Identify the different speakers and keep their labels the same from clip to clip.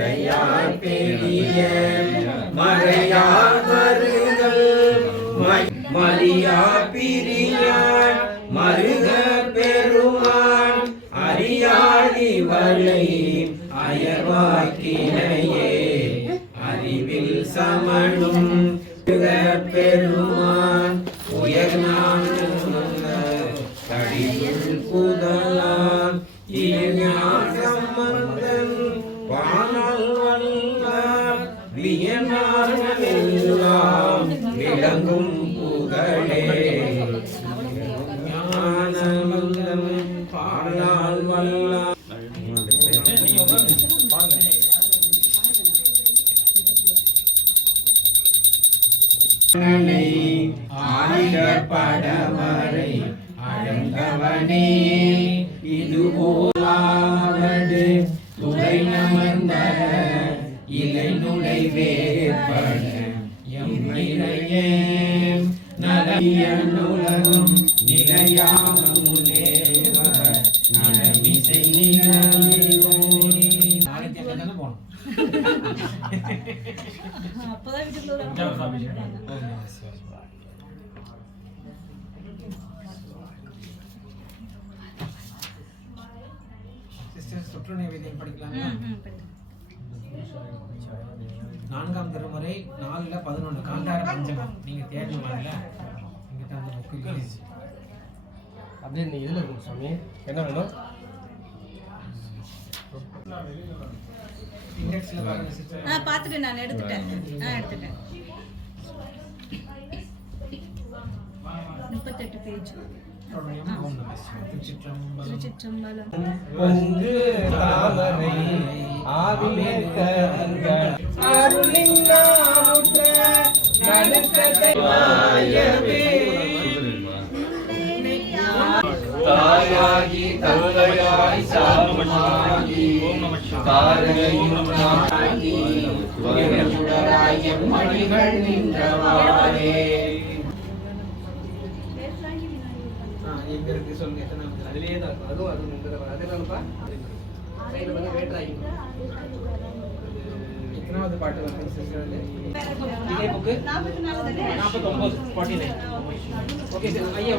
Speaker 1: மறையார் பெரிய மறையார் மருகள் ம- மலியா பிரியான் மருக பெருமான். அறியாதி வலை அயவாக்கினையே அறிவில் சமணும் பெருமான். பாடலால் வல்லார் கண்ணனை படவரை அழங்கவனே இது போலாவது துறை நமர்ந்த இலை நுழை வேற்பட எம் நிலையே நலிய நுலகம் நிலையாக
Speaker 2: அப்பதான் வீட்டுக்குள்ள
Speaker 3: நைவேத்தியம் படிக்கலாங்களா
Speaker 2: ம், ம், படிங்க.
Speaker 3: நான்காம் திருமுறை நாலுல பதினொன்று காந்தார பஞ்சகம். நீங்க தேடணுமாங்கல்ல எங்கிட்ட அந்த புக்கு
Speaker 4: அப்படியே இதில் இருக்கும் சாமி என்ன வேணும்?
Speaker 2: ஆ பார்த்துட்டேன் நான் எடுத்துட்டேன். ஆ எடுத்துட்டேன். முப்பத்தெட்டு பேஜ்
Speaker 4: ஒன்று தாமரை அருளின்னாமுற்ற மாயவே. தாயாகி தந்தையாய் சாபமாகி அதுலயே தான் இருக்கும் அதுவும் அதுவும் இந்த அதுலப்பா சைடுல வந்து வேட்ராகி
Speaker 3: எத்தனாவது பாட்டு வந்து? சிஸ்டர்
Speaker 4: இதே புக்கு? நாற்பத்தொம்பது ஃபார்ட்டி நைன் ஓகே சார் ஐயா.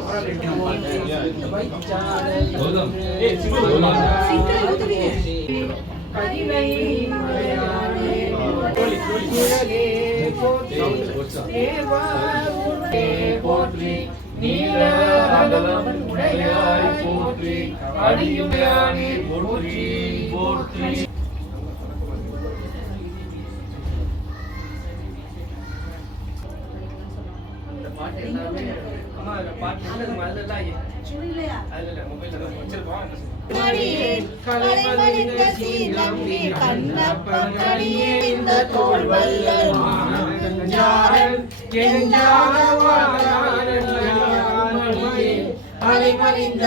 Speaker 4: போற்றி. நீல அகலம் உடையாய் போற்றி. அடியுடையானே போற்றி போற்றி.
Speaker 2: எஞ்சாத வாழாரணியே அலைமணிந்த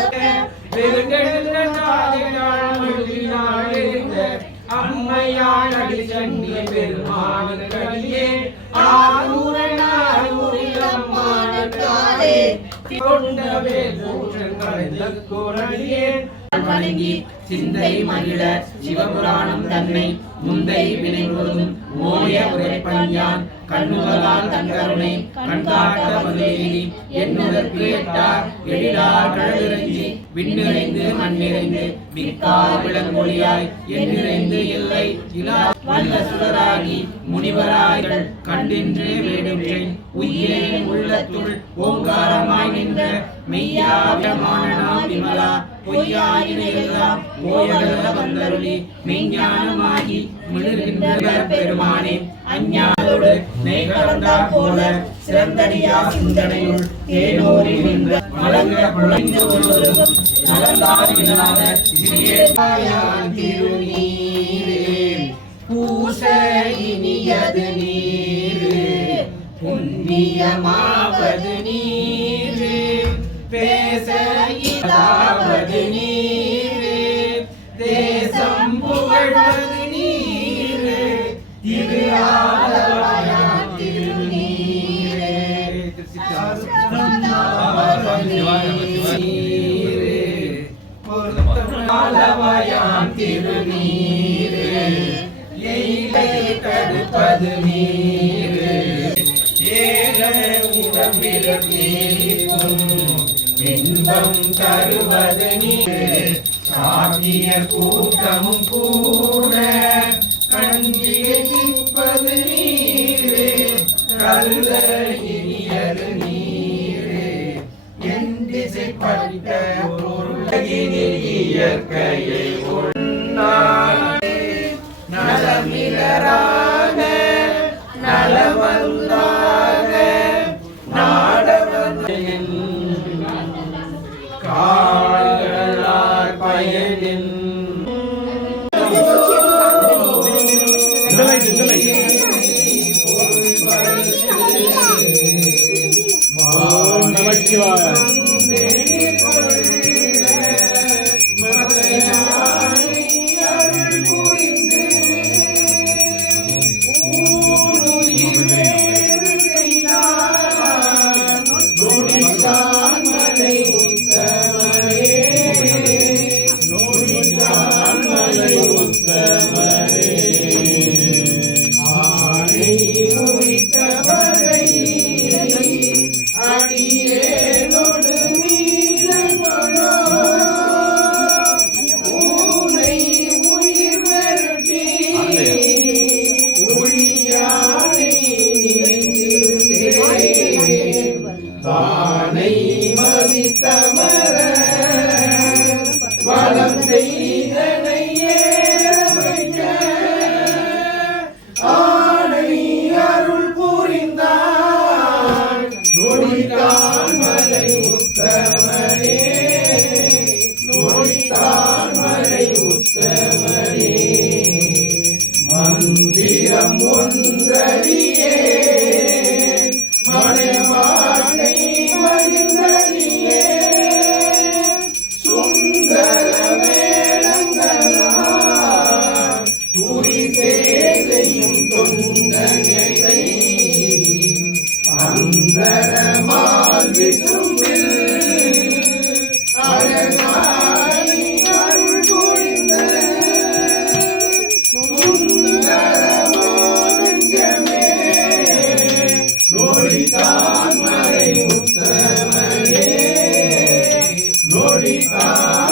Speaker 1: ஆரூரனார் கொண்டவே கூற்றங்களை வணங்கி சிந்தை மகிழ சிவபுராணம் தன்னை முந்தை வினைமுழுதும் ஓய உரைப்பஞ்சான் கண்ணுதலால் தங்கருணை கண்காட்ட மதுவேலி என்னுதற்கு எட்டார் எழிலார் கடலிறங்கி விண்ணிறைந்து மண்ணிறைந்து மிக்கார் விளங்கொழியாய் எண்ணிறைந்து இல்லை இலா வல்ல சுடராகி முனிவராய்கள் கண்டின்றே வேடுற்றேன் உய்யேன் உள்ளத்துள் ஓங்காரமாய் நின்ற மெய்யாவியமான பொய்யாயினையெல்லாம் விமலா ஓயகல வந்தருளி. மெய்ஞானமாகி மிளிர்கின்ற பெருமானே அஞ்ஞானோடு நெய் கலந்தார் போல சிறந்தடியா சிந்தனையுள் தேனோரி நின்ற மலங்க புலந்து ஒருவரும் நலந்தார் இல்லாத சிறியான் திருநீரே. பூச இனியது நீரு. புண்ணியமாவது ஆலவாயாம் திருநீரு. எயிலை தடுப்பது நீரு. ஏல உடம்பில நீரிக்கும் இன்பம் தருவது நீரு. சாத்திய கூட்டமும் கூட கஞ்சியை திப்பது நீரு. கல்ல இனியது நீரு. என் திசைப்பட்ட இயற்கையை உண்டானே நலமிலராக நலமல்லாத நாடவன். கால்களார் பயனின். நமச்சிவாய செய்யும் தொந்த நிலை அந்தரமால் விசும்பில் நோடித்தான் மறை உத்தமனே நோடித்தான்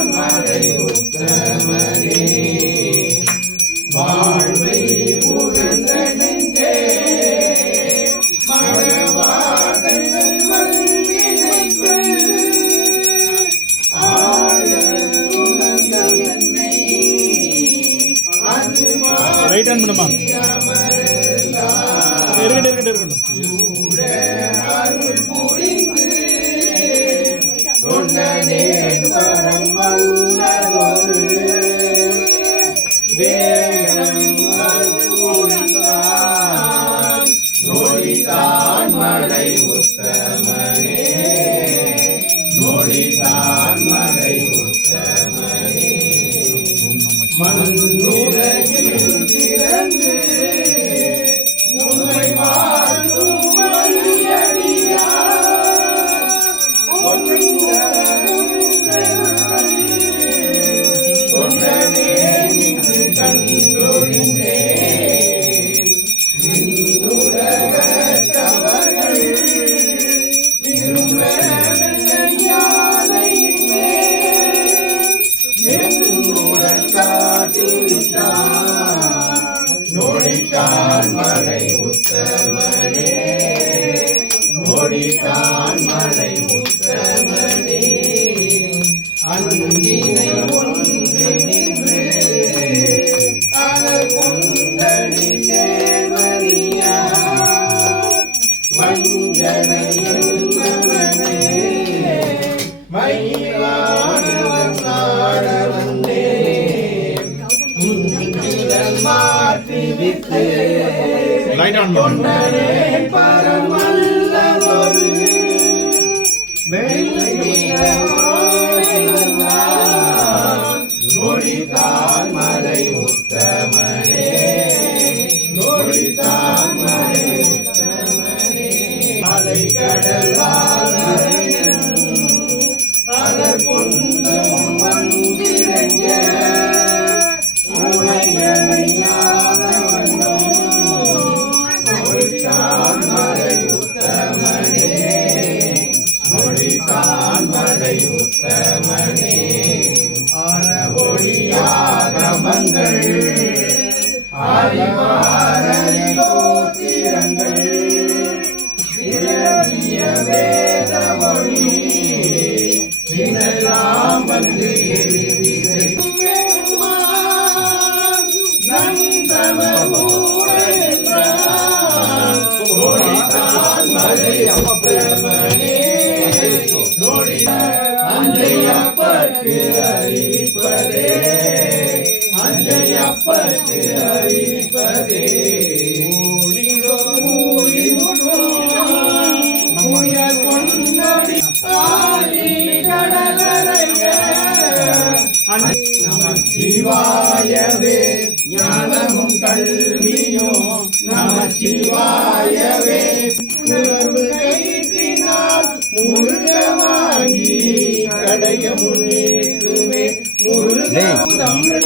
Speaker 5: എടുക്കണ്ട എടുക്കണ്ട എടുക്കണ്ട Yeah.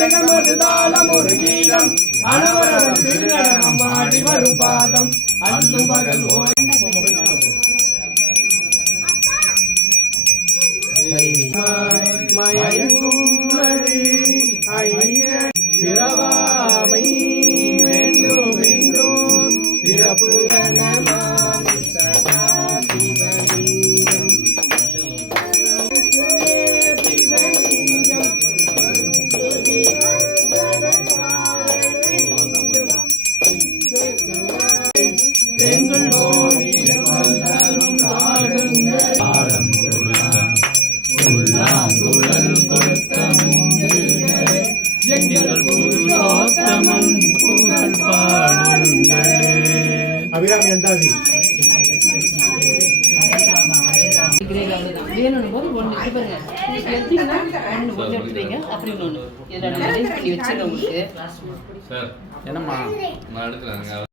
Speaker 5: முருகம் தாளம் ஒரு கீதம் அனவரம் திருநடனம் ஆடி வரும் பாதம் அல்லும் பகல் ஓய்
Speaker 6: அபிராமி எந்தாதி
Speaker 7: வேணும்னு போது ஒன்று இது பாருங்க. எடுத்தீங்கன்னா ஒன்று கொஞ்சம் எடுத்துவீங்க அப்படின்னு ஒன்று இதில் நம்ம இப்படி வச்சிருக்கோம் உங்களுக்கு.
Speaker 8: சார்
Speaker 6: என்னம்மா?
Speaker 8: நான் எடுக்கிறேன்